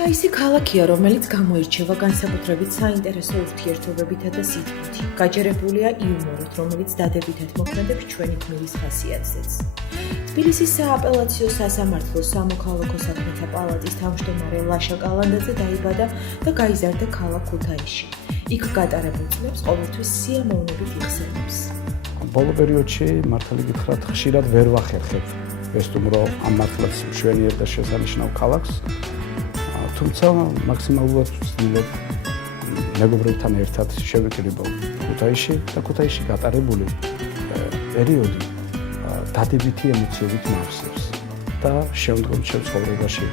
ქუთაისი ქალაქია, რომელიც გამოირჩევა განსაკუთრებით საინტერესო ურთიერთობებითა და სითბოთი. გაჯერებულია იუმორით, რომელიც დადებითად მოქმედებს ჩვენი გმირის ხასიათზეც. თბილისის სააპელაციო სასამართლოს სამოქალაქო საქმეთა პალატის თავმჯდომარე ლაშა კალანდაძე დაიბადა და გაიზარდა ქალაქ ქუთაისში. იქ გატარებულ წლებს ყოველთვის სიამოვნებით იხსენებს. ბოლო პერიოდში მართალი გითხრათ, ხშირად ვერ ვახერხებ ვესტუმ რომ ამ მართლაც მშვენიერ და შესანიშნავ ქალაქს. თუმცა მაქსიმალურად ვცდილობ მეგობრებთან ერთად შევიკრიბო ქუთაისში და ქუთაისში გატარებული პერიოდი დადებითი ემოციებით მავსებს და შემდგომ ცხოვრებაში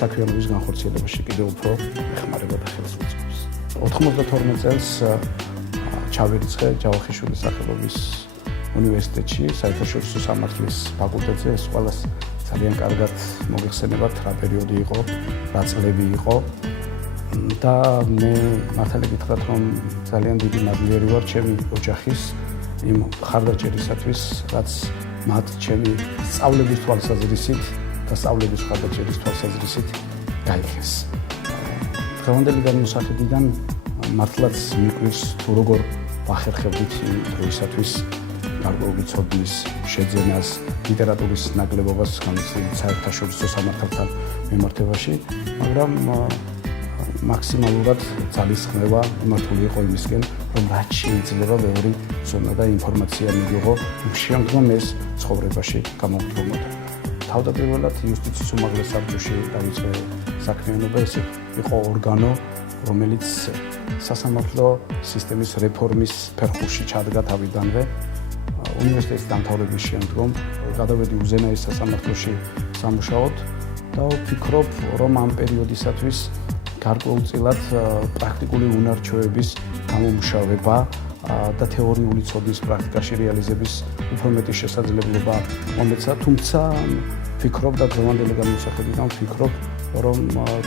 საქმიანობის განხორციელებაში კიდევ უფრო ეხმარება და ხელს უწყობს. 92 წელს ჩავერიცხე ჯავახიშვილის სახელობის უნივერსიტეტში საერთაშორისო სამართლის ფაკულტეტზე. ეს ყველას ძალიან კარგად მოგეხსენებათ რა პერიოდი იყო, რა წლები იყო და მე მართალი გითხრათ რომ ძალიან დიდი მადლიერი ვარ ჩემი ოჯახის იმ ხარდაჭერისათვის, რაც მათ ჩემი სწავლების თვალსაზრისით და სწავლების ხარდაჭერის თვალსაზრისით გაიხეს. დღევანდელი განმოსახედიდან მართლაც მიკვირს თუ როგორ ვახერხებდით იმ დროისათვის გარკვეული ცოდნის შეძენას, ლიტერატურის ნაკლებობას განსხვავებით საერთაშორისო სამართალთან მიმართებაში, მაგრამ მაქსიმალურად ძალისხმევა მიმართული იყო იმისკენ, რომ რაც შეიძლება ბევრი ზონა და ინფორმაცია მივიღო, შემდგომ ეს ცხოვრებაში გამოვთვალოთ. თავდაპირველად იუსტიციის უმაღლეს საბჭოში დავიწყე საქმიანობა, ეს იყო ორგანო, რომელიც სასამართლო სისტემის რეფორმის ფერხულში ჩადგა თავიდანვე. უნივერსიტეტის დამთავრების შემდგომ გადავედი უზენაეს სასამართლოში სამუშაოდ და ვფიქრობ, რომ ამ პერიოდისათვის გარკვეულწილად პრაქტიკული უნარჩვევების გამომუშავება და თეორიული ცოდნის პრაქტიკაში რეალიზების უფრო მეტი შესაძლებლობა მომეცა, თუმცა ვფიქრობ და დღევანდელი განმოსახედიდან ვფიქრობ, რომ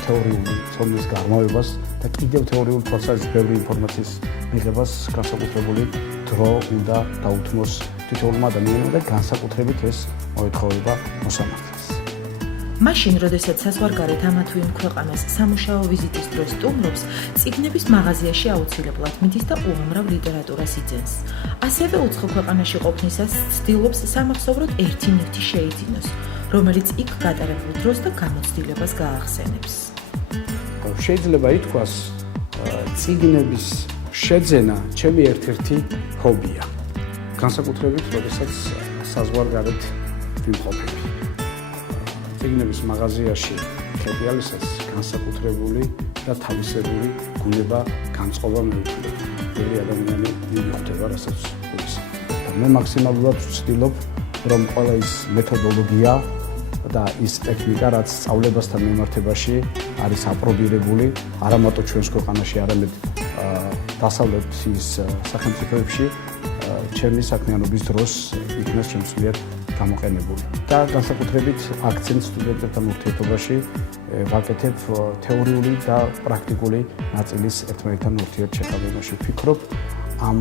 თეორიული ცოდნის გამოვებას და კიდევ თეორიულ თვალსაზრისით ბევრი ინფორმაციის მიღებას განსაკუთრებული დრო უნდა დაუთმოს თითოეულმა ადამიანმა და განსაკუთრებით ეს მოეთხოვება მოსამართლეს. მაშინ, როდესაც საზღვარგარეთ ამა თუ იმ ქვეყანას სამუშაო ვიზიტის დროს სტუმრობს, წიგნების მაღაზიაში აუცილებლად მიდის და უამრავ ლიტერატურას იძენს. ასევე უცხო ქვეყანაში ყოფნისას ცდილობს სამახსოვროდ ერთი ნივთი შეიძინოს, რომელიც იქ გატარებულ დროს და გამოცდილებას გაახსენებს. შეიძლება ითქვას, წიგნების შეძენა ჩემი ერთ-ერთი ჰობია. განსაკუთრებით, როდესაც საზღვარგარეთ ვიმყოფები. წიგნების მაღაზიაში ხებიალისას განსაკუთრებული და თავისებური გუნება განწყობა მეუქდება. ბევრი ადამიანი მიხვდება, რასაც გულისხმობ. მე მაქსიმალურად ვცდილობ, რომ ყველა ის მეთოდოლოგია და ის ტექნიკა, რაც სწავლებასთან მიმართებაში არის აპრობირებული, არა მარტო ჩვენს ქვეყანაში, არამედ დასავლეთის სახელმწიფოებში, ჩემი საქმიანობის დროს იქნას შემსრულებად გამოყენებული. და განსაკუთრებით აქცენტს სტუდენტებთან ურთიერთობაში ვაკეთებ თეორიული და პრაქტიკული ნაწილის ერთმანეთთან ურთიერთშეთანხმებაში. ვფიქრობ, ამ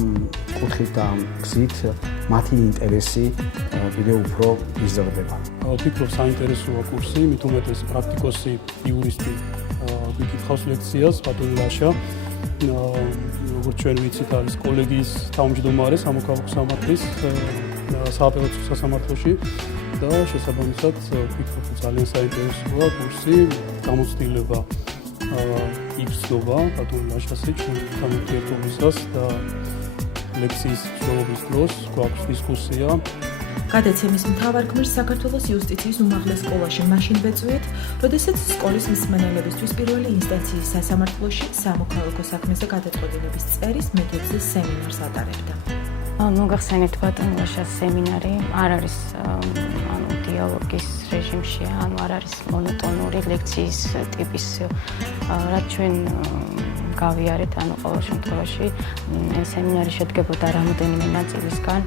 კუთხით და ამ გზით მათი ინტერესი კიდევ უფრო იზრდება. ვფიქრობ, საინტერესოა კურსი, მით უმეტეს პრაქტიკოსი იურისტი გიკითხავს ლექციას, ბატონი ლაშა. როგორც ჩვენ ვიცით, არის კოლეგიის თავმჯდომარე სამოქალაქო სამართლის სააპელაციო სასამართლოში და შესაბამისად ვფიქრობ, ძალიან საინტერესოა კურსი, გამოცდილება იგრძნობა ბატონ ლაშასი ჩვენთან ურთიერთობისას და ლექციის მსვლელობის დროს გვაქვს დისკუსია. გადაცემის მთავარ გმირს საქართველოს იუსტიციის უმაღლეს სკოლაში მაშინ ვეწვიეთ, როდესაც სკოლის მსმენელებისთვის პირველი ინსტანციის სასამართლოში სამოქალაქო საქმეზე გადაწყვეტილების წერის მეთოდზე სემინარს ატარებდა. მოგახსენეთ ბატონ ლაშას სემინარი არ არის დიალოგის რეჟიმში, არ არის მონოტონური ლექციის ტიპის, რაც ჩვენ გავიარეთ, ყოველ შემთხვევაში სემინარი შედგებოდა რამოდენიმე ნაწილისგან,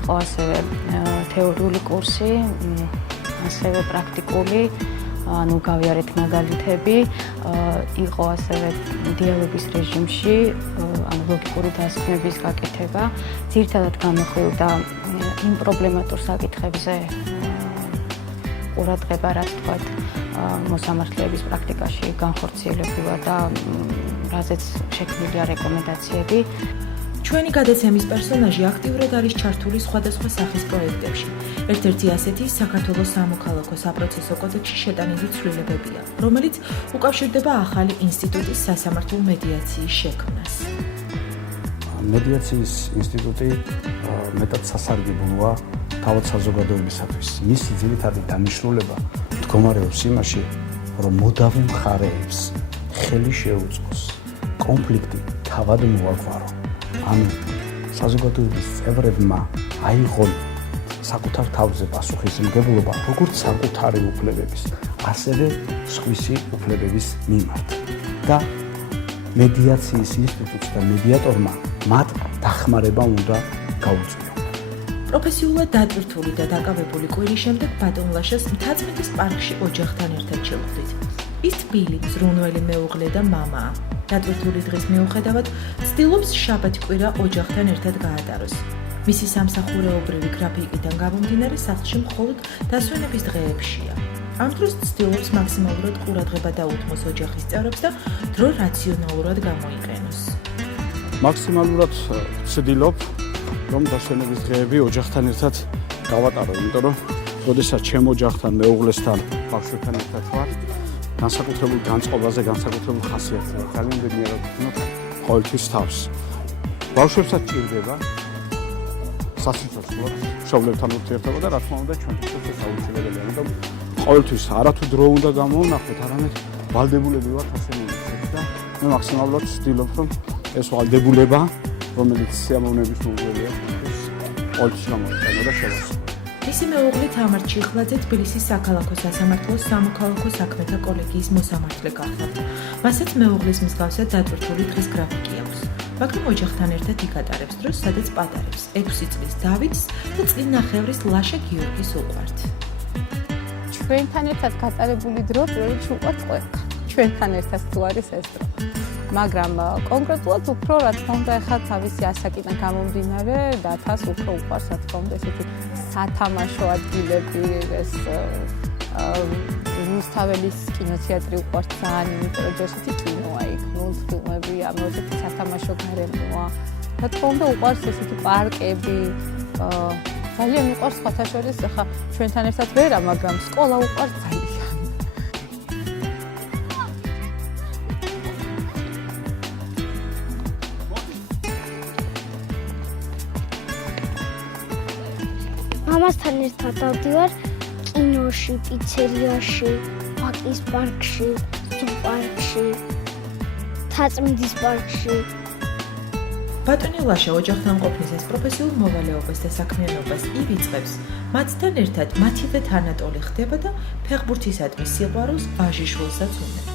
იყო ასევე თეორიული კურსი, ასევე პრაქტიკული, გავიარეთ მაგალითები, იყო ასევე დიალოგის რეჟიმში, ლოგიკური დასკვნების გაკეთება, ძირითადად გამოხვილდა იმ პრობლემატურ საკითხებზე ყურადღება, რაც თქვათ, მოსამართლეების პრაქტიკაში განხორციელებულა და რაზეც შექმნილია რეკომენდაციები. ჩვენი გადაცემის პერსონაჟი აქტიურად არის ჩართული სხვადასხვა სახის პროექტებში. ერთ-ერთი ასეთი საქართველოს სამოქალაქო საპროცესო კოდექსში შეტანილი ცვლილებებია, რომელიც უკავშირდება ახალი ინსტიტუტის სასამართლო მედიაციის შექმნას. მედიაციის ინსტიტუტი მეტად სასარგებლოა თავად საზოგადოებისათვის. მისი ძირითადი დანიშნულება მდგომარეობს იმაში, რომ მოდავე მხარეებს ხელი შეუწყოს კონფლიქტი თავად მოაგვარო. ანუ საზოგადოების წევრებმა აიღონ საკუთარ თავზე პასუხისმგებლობა როგორც საკუთარი უფლებების, ასევე სხვისი უფლებების მიმართ. და მედიაციის ინსტიტუტს და მედიატორმა მათ დახმარება უნდა გაუწიო. პროფესიულად დატვირთული და დაკავებული კვირის შემდეგ ბატონ ლაშას მთაწმინდის პარკში ოჯახთან ერთად შევხვდით. ის თბილი, ზრუნველი მეუღლე და მამაა. დატვირთული დღის მიუხედავად ცდილობს შაბათ-კვირა ოჯახთან ერთად გაატაროს. მისი სამსახურეობრივი გრაფიკიდან გამომდინარე სახლში მხოლოდ დასვენების დღეებშია. ამ დროს ცდილობს მაქსიმალურად ყურადღება დაუთმოს ოჯახის წევრებს და დრო რაციონალურად გამოიყენოს. მაქსიმალურად ვცდილობ, რომ დასვენების დღეები ოჯახთან ერთად გავატარო, იმიტომ რომ როდესაც ჩემ ოჯახთან, მეუღლესთან, ბავშვებთან ერთად ვარ, განსაკუთრებულ განწყობაზე, განსაკუთრებულ ხასიათზე ძალიან ბედნიერად ვქნათ ყოველთვის თავს. ბავშვებსაც ჭირდება სასიცოცხლო მშობლებთან ურთიერთობა და რა თქმა უნდა ჩვენთვის ეს აუცილებელია. ამიტომ ყოველთვის არათუ დრო უნდა გამოვნახოთ, არამედ ვალდებულები ვართ ასე მივიქცეთ და მე მაქსიმალურად ვცდილობ, რომ ეს ვალდებულება, რომელიც სიამოვნების მოუღებია, ყოველთვის გამოიყენო და შევასრულო. მისი მეუღლე თამარ ჩიხლაძე თბილისის საქალაქო სასამართლოს სამოქალაქო საქმეთა კოლეგიის მოსამართლე გახლავთ. მასაც მეუღლის მსგავსად დატვირთული დღის გრაფიკი აქვს. მაგრამ ოჯახთან ერთად იკატარებს დროს, სადაც პატარებს 6 წლის დავითს და წინახევრის ლაშა გიორგის უყვართ. ჩვენთან ერთად გატარებული დრო პირველ რიგში უყვართ ყველგან. ჩვენთან ერთად თუ არის ეს დრო. მაგრამ კონკრეტულად უფრო რა თქმა უნდა ახლა თავისი ასაკიდან გამომდინარე და თას უფრო უყვარს რა თქმა უნდა ესეთი სათამაშო ადგილები, ეს რუსთაველის კინოთეატრი უყვარს ძალიან, იმიტომ რომ ესეთი კინოა იქ, მულტფილმები, ესეთი სათამაშო გარემოა. რა თქმა უნდა უყვარს ესეთი პარკები, ძალიან უყვარს სხვათა შორის ახლა ჩვენთან ერთად ვერა, მაგრამ სკოლა უყვარს ძალიან. მამასთან ერთად დავდივარ კინოში, პიცერიაში, ვაკის პარკში, ზუპარკში, მთაწმინდის პარკში. ბატონი ლაშა ოჯახთან ყოფნის ეს პროფესიულ მოვალეობას და საქმიანობას ივიწყებს, მათთან ერთად მათივე თანატოლი ხდება და ფეხბურთისადმი სიყვარულს ვაჟიშვილსაც უნებს.